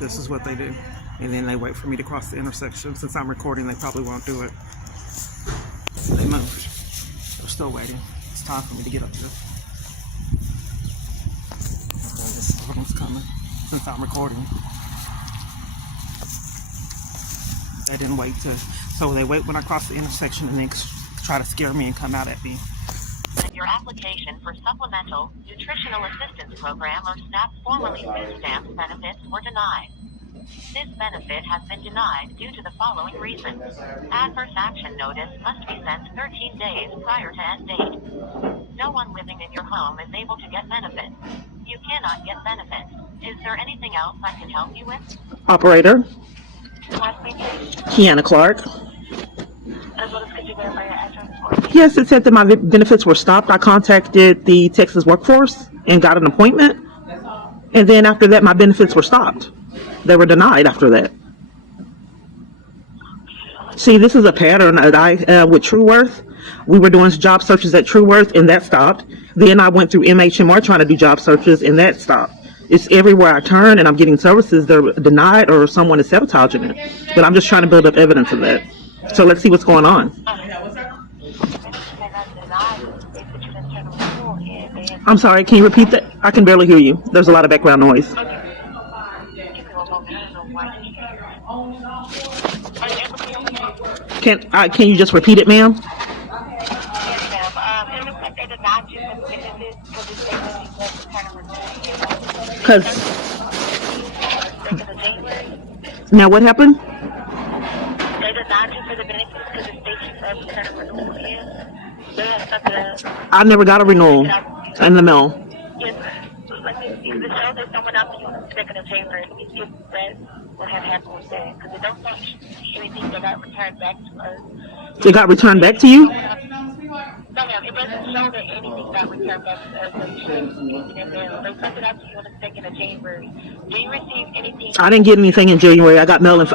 This is what they do. And then they wait for me to cross the intersection. Since I'm recording, they probably won't do it. They moved. They're still waiting. It's time for me to get up here. Okay, this one's coming. Since I'm recording. They didn't wait to... So they wait when I cross the intersection and then try to scare me and come out at me. Your application for Supplemental Nutritional Assistance Program or SNAP, formerly Food Stamps benefits, were denied. This benefit has been denied due to the following reasons. Adverse action notice must be sent 13 days prior to end date. No one living in your home is able to get benefits. You cannot get benefits. Is there anything else I can help you with? Operator. Keyana Clark. As well as could you verify your address? Yes, it said that my benefits were stopped. I contacted the Texas workforce and got an appointment. And then after that, my benefits were stopped. They were denied after that. See, this is a pattern that I, with TrueWorth, we were doing job searches at TrueWorth and that stopped. Then I went through MHMR trying to do job searches and that stopped. It's everywhere I turn and I'm getting services, they're denied or someone is sabotaging it. But I'm just trying to build up evidence of that. So let's see what's going on. I'm sorry, can you repeat that? I can barely hear you. There's a lot of background noise. Can you just repeat it, ma'am? Because now what happened? I never got a renewal in the mail. It got returned back to you? No, ma'am, it doesn't show that anything got returned back to us. They sent it out to you on the 2nd of January. Do you receive anything? I didn't get anything in January. I got mail in.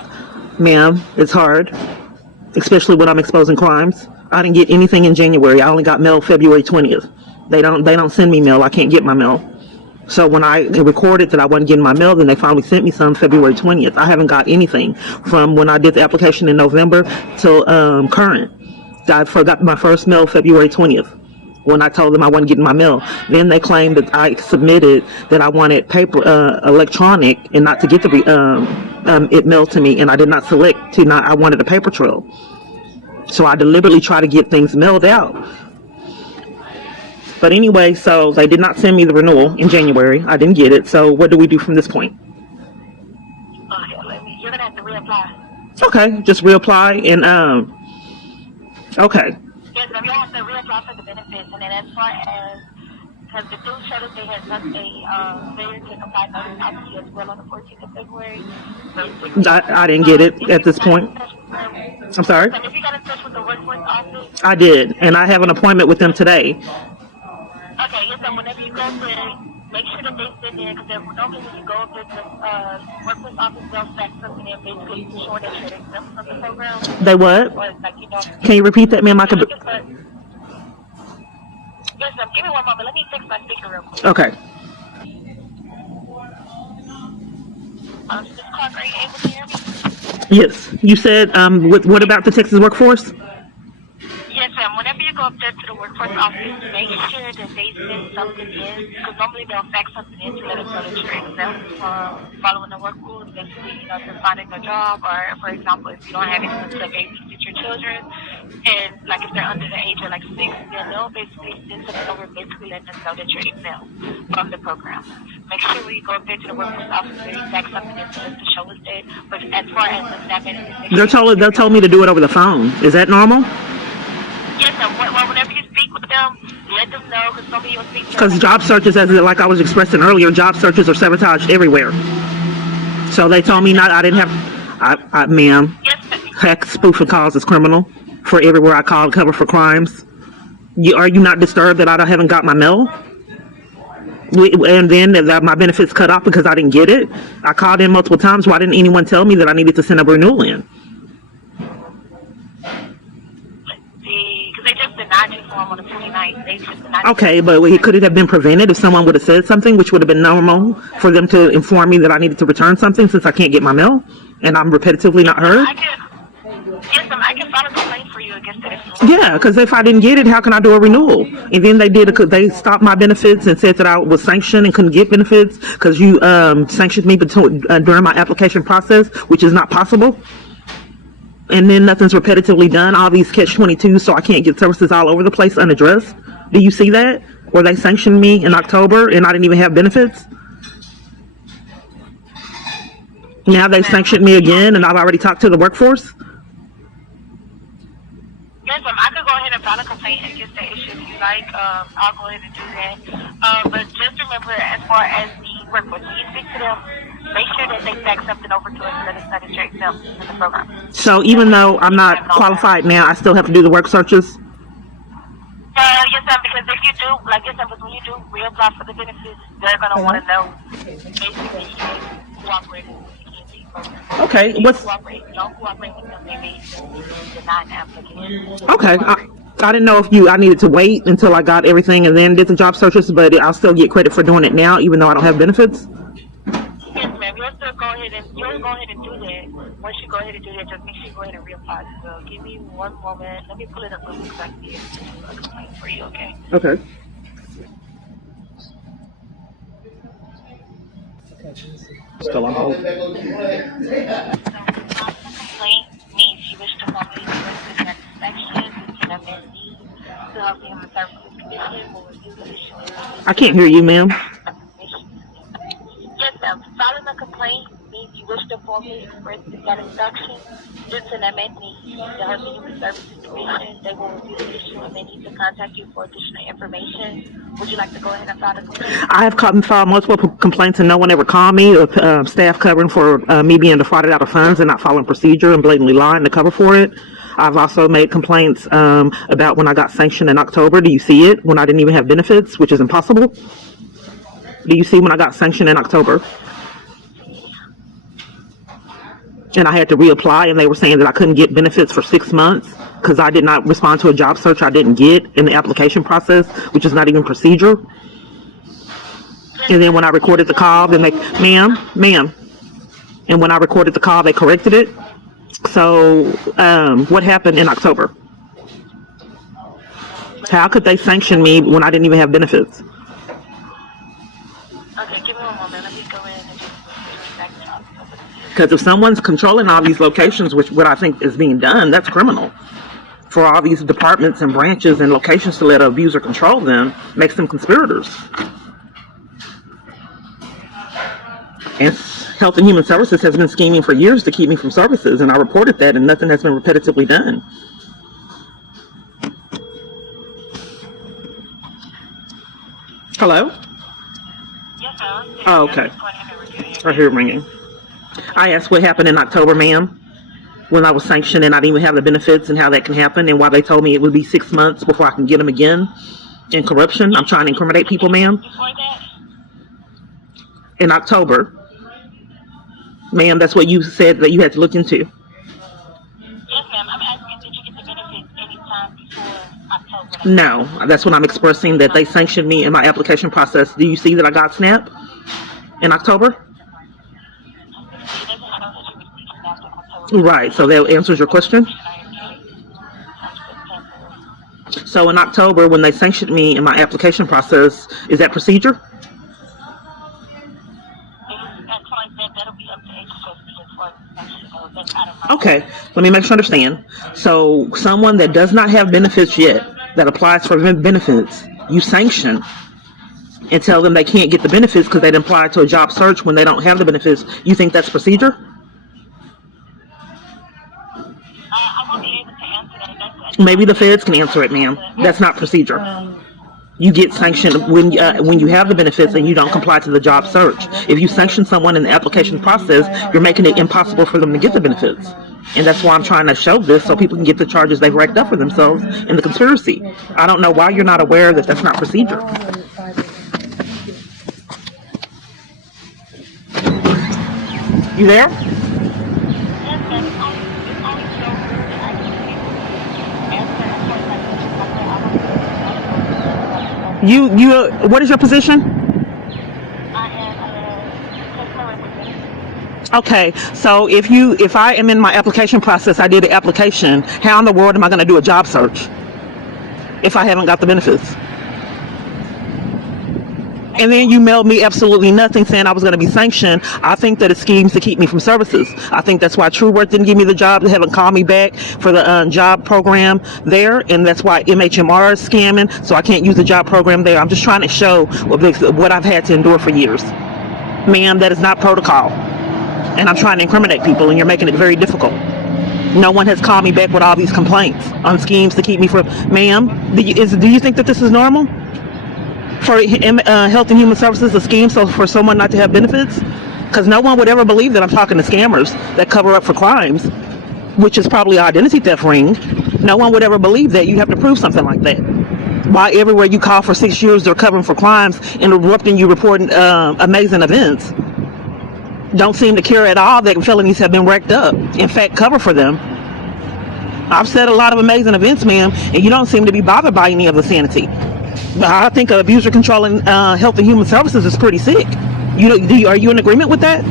Ma'am, it's hard, especially when I'm exposing crimes. I didn't get anything in January. I only got mail February 20th. They don't send me mail. I can't get my mail. So when I recorded that I wasn't getting my mail, then they finally sent me some February 20th. I haven't got anything from when I did the application in November till current. I forgot my first mail February 20th when I told them I wasn't getting my mail. Then they claimed that I submitted that I wanted paper, electronic, and not to get it mailed to me, and I did not select to not. I wanted a paper trail. So I deliberately try to get things mailed out. But anyway, so they did not send me the renewal in January. I didn't get it. So what do we do from this point? Okay, you're gonna have to reapply. Okay, just reapply and okay. Yes, but you have to reapply for the benefits, and then as far as because the do show that they had sent a failure to comply notice out to you as well on the 14th of February. I didn't get it at this point. I'm sorry? So if you got in touch with the workforce office? I did, and I have an appointment with them today. Okay, yes, so whenever you go there, make sure that they sit there, because normally when you go up to the workforce office, they'll fax something in basically showing that you're exempt from the program. They what? Or it's like, you know, Can you repeat that, ma'am? I could. Yes, ma'am, give me one moment. Let me fix my speaker real quick. Okay. This Clark, are you able to hear me? Yes. You said, what about the Texas workforce? Yes, ma'am. Whenever you go up there to the workforce office, make sure that they send something in, because normally they'll fax something in to let us know that you're exempt from following the work rules, basically, you know, for finding a job, or, for example, if you don't have anyone to babysit your children, and, like, if they're under the age of, like, 6, then they'll basically send something over, basically letting us know that you're exempt from the program. Make sure when you go up there to the workforce office, they fax something in to us to show us that, but as far as the staff benefits, They're told me to do it over the phone. Is that normal? yes, sir. Well, whenever you speak with them, let them know, because some of you will speak to them. Because job searches, like I was expressing earlier, job searches are sabotaged everywhere. So they told me not. I didn't have. Ma'am. Yes, sir. Heck, spoofing calls is criminal. For everywhere I call, cover for crimes. Are you not disturbed that I haven't got my mail? And then my benefits cut off because I didn't get it. I called in multiple times. Why didn't anyone tell me that I needed to send a renewal in? Because they just denied you form on the 15th night. They should not. Okay, but could it have been prevented if someone would have said something, which would have been normal for them to inform me that I needed to return something since I can't get my mail and I'm repetitively not heard? Yes, ma'am. I can file a complaint for you against it. Yeah, because if I didn't get it, how can I do a renewal? And then they stopped my benefits and said that I was sanctioned and couldn't get benefits because you sanctioned me during my application process, which is not possible. And then nothing's repetitively done. All these catch-22s, so I can't get services all over the place unaddressed. Do you see that? Where they sanctioned me in October and I didn't even have benefits? Now they sanctioned me again and I've already talked to the workforce? Yes, ma'am. I could go ahead and file a complaint against that issue if you like. I'll go ahead and do that. But just remember, as far as the workforce, when you speak to them, make sure that they fax something over to us and let us know that you're exempt in the program. So even though I'm not qualified now, I still have to do the work searches? Yes, ma'am, because if you do, like I said, when you do reapply for the benefits, they're going to want to know basically you cooperate with the program. Okay, Don't cooperate with them, they may deny an application. Okay, I didn't know if I needed to wait until I got everything and then did the job searches, but I'll still get credit for doing it now, even though I don't have benefits? Yes, ma'am. You'll go ahead and do that. Once you go ahead and do that, just make sure you go ahead and reapply. So give me one moment. Let me pull it up real quick so I can get a complaint for you, okay? Okay. Still on hold. Complaint means you wish to formally request the satisfaction to an amendee to help the Human Services Commission will review the issue. I can't hear you, ma'am. Yes, ma'am. Filing a complaint means you wish to formally express dissatisfaction due to an amendment to help the Human Services Commission. They will review the issue and may need to contact you for additional information. Would you like to go ahead and file a complaint? I have filed multiple complaints and no one ever called me, or staff covering for me being defrauded out of funds and not following procedure and blatantly lying to cover for it. I've also made complaints about when I got sanctioned in October. Do you see it? When I didn't even have benefits, which is impossible. Do you see when I got sanctioned in October? And I had to reapply, and they were saying that I couldn't get benefits for 6 months because I did not respond to a job search I didn't get in the application process, which is not even procedure. And then when I recorded the call, then ma'am. And when I recorded the call, they corrected it. So what happened in October? How could they sanction me when I didn't even have benefits? Okay, give me one moment. Let me go in and just back up. Because if someone's controlling all these locations, which what I think is being done, that's criminal. For all these departments and branches and locations to let an abuser control them, makes them conspirators. And Health and Human Services has been scheming for years to keep me from services, and I reported that, and nothing has been repetitively done. Hello? Yes, ma'am. Oh, okay. I hear it ringing. I asked what happened in October, ma'am, when I was sanctioned and I didn't even have the benefits, and how that can happen, and why they told me it would be 6 months before I can get them again. In corruption, I'm trying to incriminate people, ma'am. Before that? In October. Ma'am, that's what you said that you had to look into. Yes, ma'am. I'm asking, did you get the benefits anytime before October? No, that's what I'm expressing, that they sanctioned me in my application process. Do you see that I got SNAP in October? Right, so that answers your question. So in October, when they sanctioned me in my application process, is that procedure? Okay, let me make sure I understand. So someone that does not have benefits yet, that applies for benefits, you sanction and tell them they can't get the benefits because they didn't apply to a job search when they don't have the benefits. You think that's procedure? I won't be able to answer that. Maybe the feds can answer it, ma'am. That's not procedure. You get sanctioned when you have the benefits and you don't comply to the job search. If you sanction someone in the application process, you're making it impossible for them to get the benefits. And that's why I'm trying to show this, so people can get the charges they've racked up for themselves in the conspiracy. I don't know why you're not aware that that's not procedure. You there? What is your position? I am a customer representative. Okay, so if I am in my application process, I did an application, how in the world am I going to do a job search if I haven't got the benefits? And then you mailed me absolutely nothing saying I was going to be sanctioned. I think that it's schemes to keep me from services. I think that's why True Worth didn't give me the job. They haven't called me back for the job program there, and that's why MHMR is scamming, so I can't use the job program there. I'm just trying to show what I've had to endure for years. Ma'am, that is not protocol. And I'm trying to incriminate people, and you're making it very difficult. No one has called me back with all these complaints on schemes to keep me from... Ma'am, do you think that this is normal? For Health and Human Services, a scheme so for someone not to have benefits? Because no one would ever believe that I'm talking to scammers that cover up for crimes, which is probably an identity theft ring. No one would ever believe that. You have to prove something like that. Why everywhere you call for 6 years, they're covering for crimes, interrupting you reporting amazing events. Don't seem to care at all that felonies have been racked up. In fact, cover for them. I've said a lot of amazing events, ma'am, and you don't seem to be bothered by any of the sanity. I think abuser controlling Health and Human Services is pretty sick. Are you in agreement with that?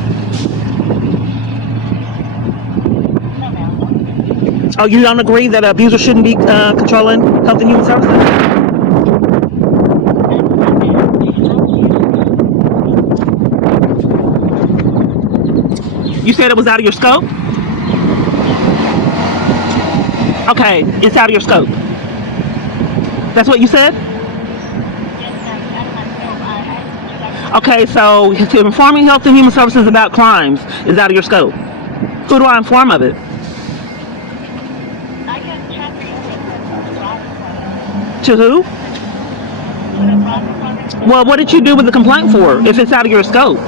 No, ma'am. Oh, you don't agree that abusers shouldn't be controlling Health and Human Services? You said it was out of your scope? Okay, it's out of your scope. That's what you said? Okay, so informing Health and Human Services about crimes is out of your scope. Who do I inform of it? I can transfer you To who? Well, what did you do with the complaint for if it's out of your scope?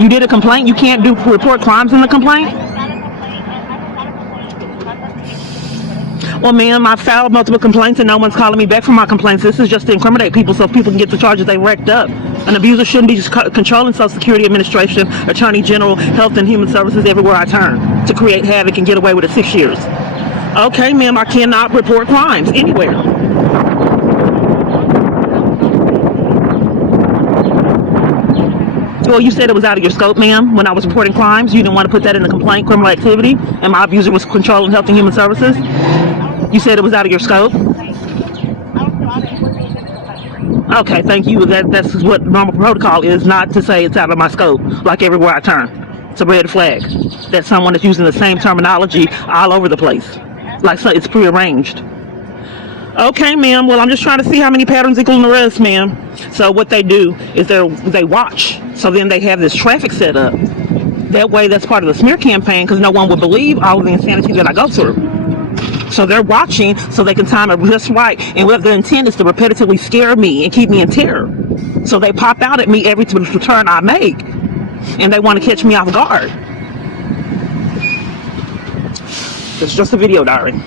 You did a complaint, you can't report crimes in the complaint? Well, ma'am, I've filed multiple complaints and no one's calling me back for my complaints. This is just to incriminate people so people can get the charges they wrecked up. An abuser shouldn't be controlling Social Security Administration, Attorney General, Health and Human Services everywhere I turn to create havoc and get away with it 6 years. Okay, ma'am, I cannot report crimes anywhere. Well, you said it was out of your scope, ma'am, when I was reporting crimes. You didn't want to put that in the complaint, criminal activity, and my abuser was controlling Health and Human Services. You said it was out of your scope? Okay, thank you. That's what normal protocol is, not to say it's out of my scope, like everywhere I turn. It's a red flag. That's someone that's using the same terminology all over the place. Like so it's prearranged. Okay, ma'am. Well, I'm just trying to see how many patterns equal the rest, ma'am. So what they do is they watch. So then they have this traffic set up. That way, that's part of the smear campaign because no one would believe all of the insanity that I go through. So they're watching so they can time it just right. And what the intent is to repetitively scare me and keep me in terror. So they pop out at me every turn I make. And they want to catch me off guard. It's just a video diary.